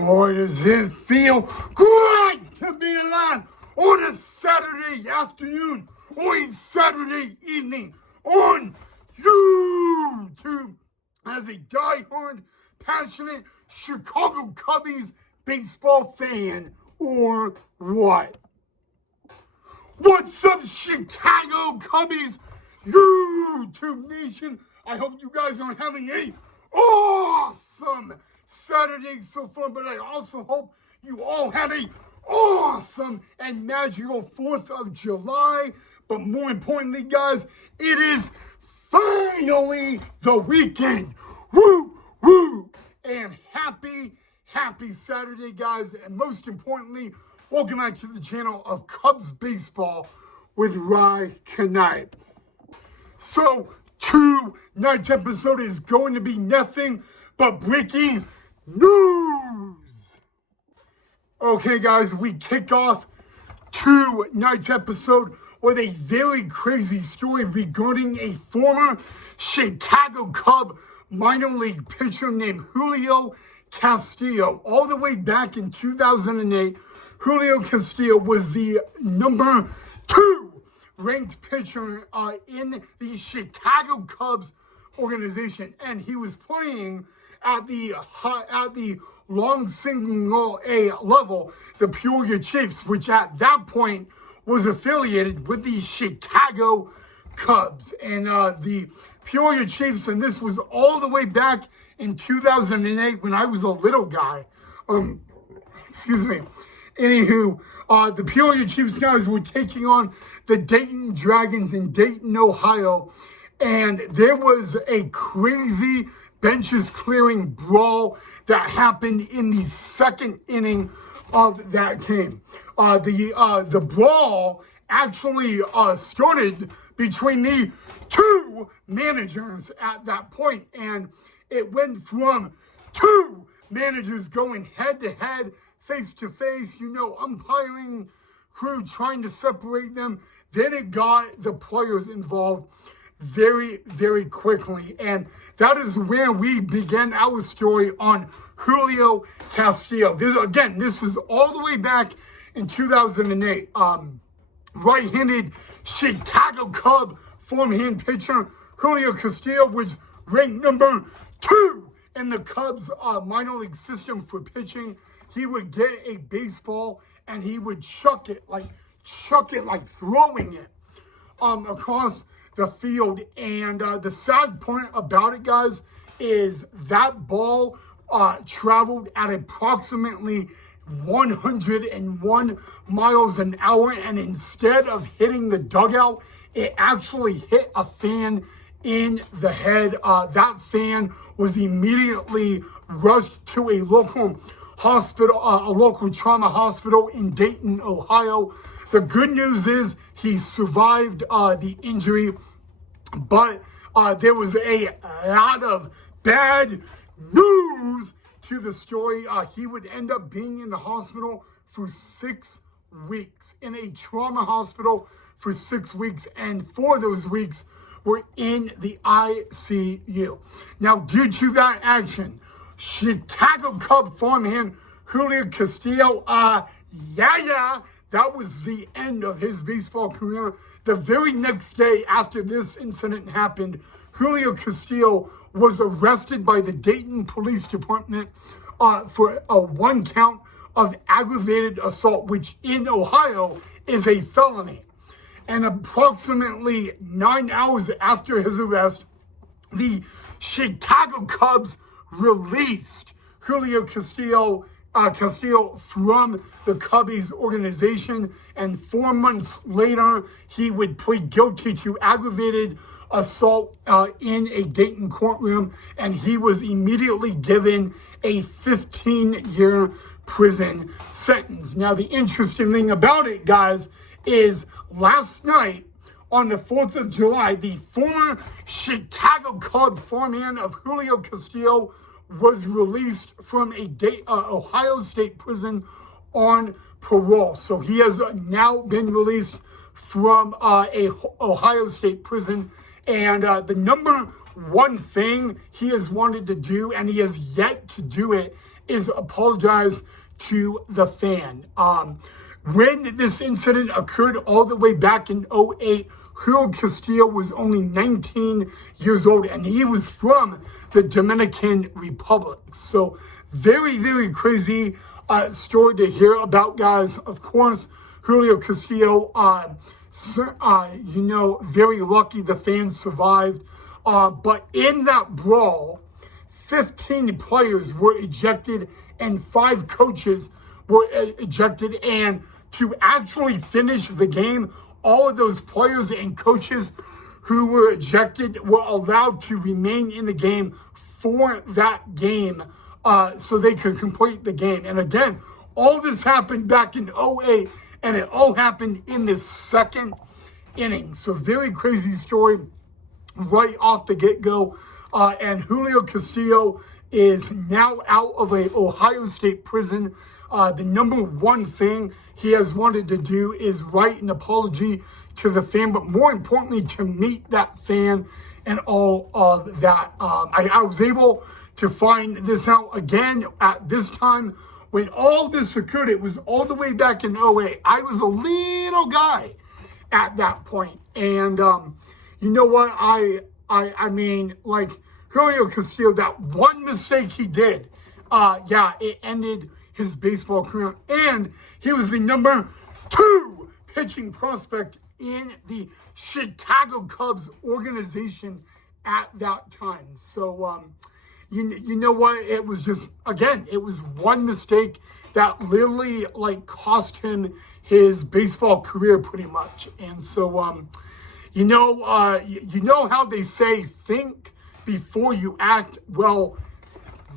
Boy, does it feel good to be alive on a Saturday afternoon or a Saturday evening on YouTube as a diehard, passionate Chicago Cubbies baseball fan or what? What's up, Chicago Cubbies YouTube Nation? I hope you guys are having a awesome Saturday so far, but I also hope you all have a awesome and magical 4th of July. But more importantly, guys, it is finally the weekend. Woo, woo, and happy Saturday, guys. And most importantly, welcome back to the channel of Cubs Baseball with Rye Knight. So, tonight's episode is going to be nothing but breaking news. Okay, guys, we kick off tonight's episode with a very crazy story regarding a former Chicago Cub minor league pitcher named Julio Castillo. All the way back in 2008, Julio Castillo was the number 2 ranked pitcher in the Chicago Cubs organization, and he was playing at the long single A level, the Peoria Chiefs, which at that point was affiliated with the Chicago Cubs. And the Peoria Chiefs, and this was all the way back in 2008 when I was a little guy. Excuse me. Anywho, the Peoria Chiefs guys were taking on the Dayton Dragons in Dayton, Ohio, and there was a crazy benches clearing brawl that happened in the second inning of that game. The brawl actually started between the 2 managers at that point, and it went from 2 managers going head to head, face to face, umpiring crew trying to separate them. Then it got the players involved very, very quickly. And that is where we began our story on Julio Castillo. This is all the way back in 2008. Right-handed Chicago Cub forehand pitcher Julio Castillo was ranked number 2 in the Cubs minor league system for pitching. He would get a baseball and he would chuck it like throwing it across the field. And the sad part about it, guys, is that ball traveled at approximately 101 miles an hour, and instead of hitting the dugout, it actually hit a fan in the head. That fan was immediately rushed to a local hospital, a local trauma hospital in Dayton, Ohio. The good news is he survived the injury, but there was a lot of bad news to the story. He would end up being in the hospital for 6 weeks, in a trauma hospital for 6 weeks, and 4 of those weeks were in the ICU. Now, due to that action, Chicago Cub farmhand Julio Castillo, that was the end of his baseball career. The very next day after this incident happened, Julio Castillo was arrested by the Dayton Police Department for a 1 count of aggravated assault, which in Ohio is a felony. And approximately 9 hours after his arrest, the Chicago Cubs released Julio Castillo from the Cubbies organization, and 4 months later, he would plead guilty to aggravated assault in a Dayton courtroom, and he was immediately given a 15-year prison sentence. Now, the interesting thing about it, guys, is last night, on the 4th of July, the former Chicago Cub farmhand of Julio Castillo was released from a Ohio State prison on parole. So he has now been released from a Ohio State prison. And the number one thing he has wanted to do, and he has yet to do it, is apologize to the fan. When this incident occurred all the way back in 2008, Julio Castillo was only 19 years old, and he was from the Dominican Republic. So very, very crazy story to hear about, guys. Of course, Julio Castillo, very lucky the fans survived. But in that brawl, 15 players were ejected and 5 coaches were ejected. And to actually finish the game, all of those players and coaches who were ejected were allowed to remain in the game for that game so they could complete the game. And again, all this happened back in 2008, and it all happened in the second inning. So very crazy story right off the get-go. And Julio Castillo is now out of a Ohio State prison. The number one thing he has wanted to do is write an apology to the fan, but more importantly, to meet that fan and all of that. I was able to find this out again at this time when all this occurred. It was all the way back in 2008. I was a little guy at that point. And you know what? I mean, like, Julio Castillo, that one mistake he did, it ended his baseball career. And he was the number 2 pitching prospect in the Chicago Cubs organization at that time. So, you know what? It was just, again, it was one mistake that literally, like, cost him his baseball career pretty much. And so, you know how they say, think before you act. Well,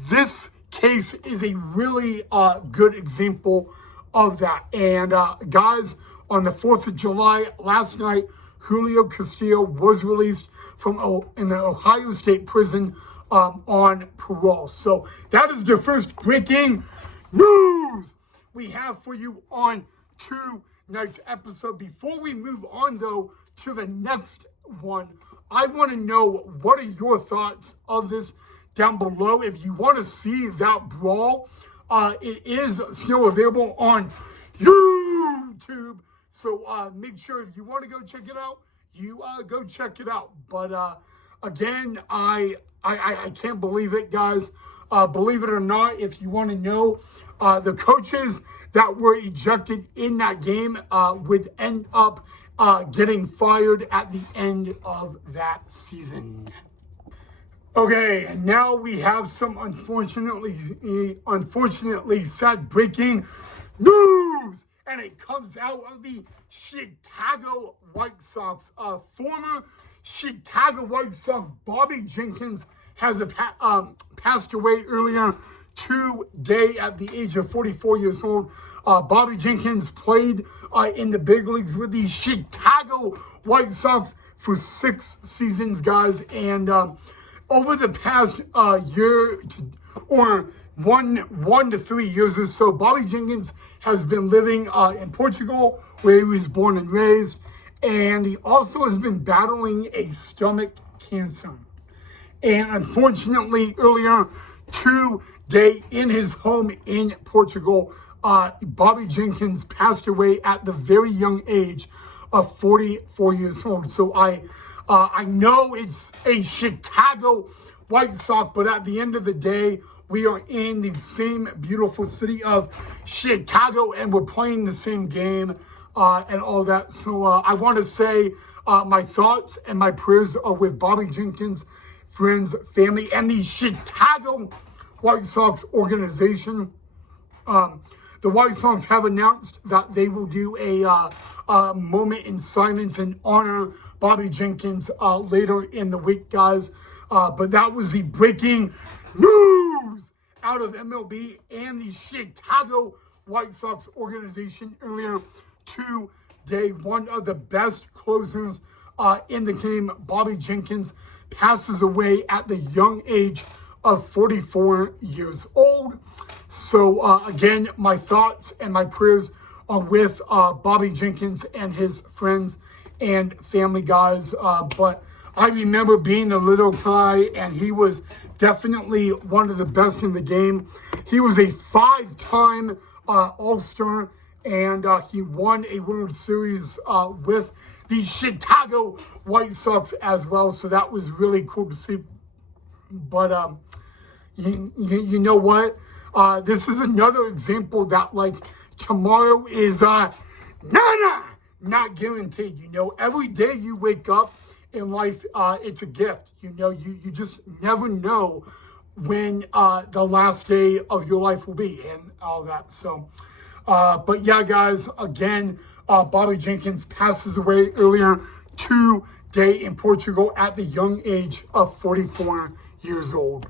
this case is a really good example of that. And guys, on the 4th of July, last night, Julio Castillo was released from an Ohio State prison on parole. So that is the first breaking news we have for you on tonight's episode. Before we move on, though, to the next one, I want to know, what are your thoughts of this down below? If you want to see that brawl, it is still available on YouTube. So make sure, if you want to go check it out, you go check it out. But again, I can't believe it, guys. Believe it or not, if you want to know, the coaches that were ejected in that game would end up getting fired at the end of that season. Okay, and now we have some unfortunately sad breaking news, and it comes out of the Chicago White Sox. Former Chicago White Sox Bobby Jenkins has passed away earlier today at the age of 44 years old. Bobby Jenkins played in the big leagues with the Chicago White Sox for 6 seasons, guys. And over the past year, or one to 3 years or so, Bobby Jenkins has been living in Portugal, where he was born and raised. And he also has been battling a stomach cancer. And unfortunately, earlier today, in his home in Portugal, Bobby Jenkins passed away at the very young age of 44 years old. So I know it's a Chicago White Sox, but at the end of the day, we are in the same beautiful city of Chicago, and we're playing the same game and all that. So I want to say my thoughts and my prayers are with Bobby Jenkins, friends, family, and the Chicago White Sox organization. The White Sox have announced that they will do a moment in silence and honor Bobby Jenkins later in the week, guys. But that was the breaking news out of MLB and the Chicago White Sox organization earlier today. One of the best closers in the game, Bobby Jenkins, passes away at the young age of 44 years old. So again, my thoughts and my prayers are with Bobby Jenkins and his friends and family, guys. But I remember being a little guy, and he was definitely one of the best in the game. He was a 5-time All-Star, and he won a World Series with the Chicago White Sox as well. So that was really cool to see. But you know what? This is another example that, like, tomorrow is not guaranteed. You know, every day you wake up in life, it's a gift. You know, you just never know when the last day of your life will be and all that. So, but yeah, guys, again, Bobby Jenkins passes away earlier today in Portugal at the young age of 44 years old.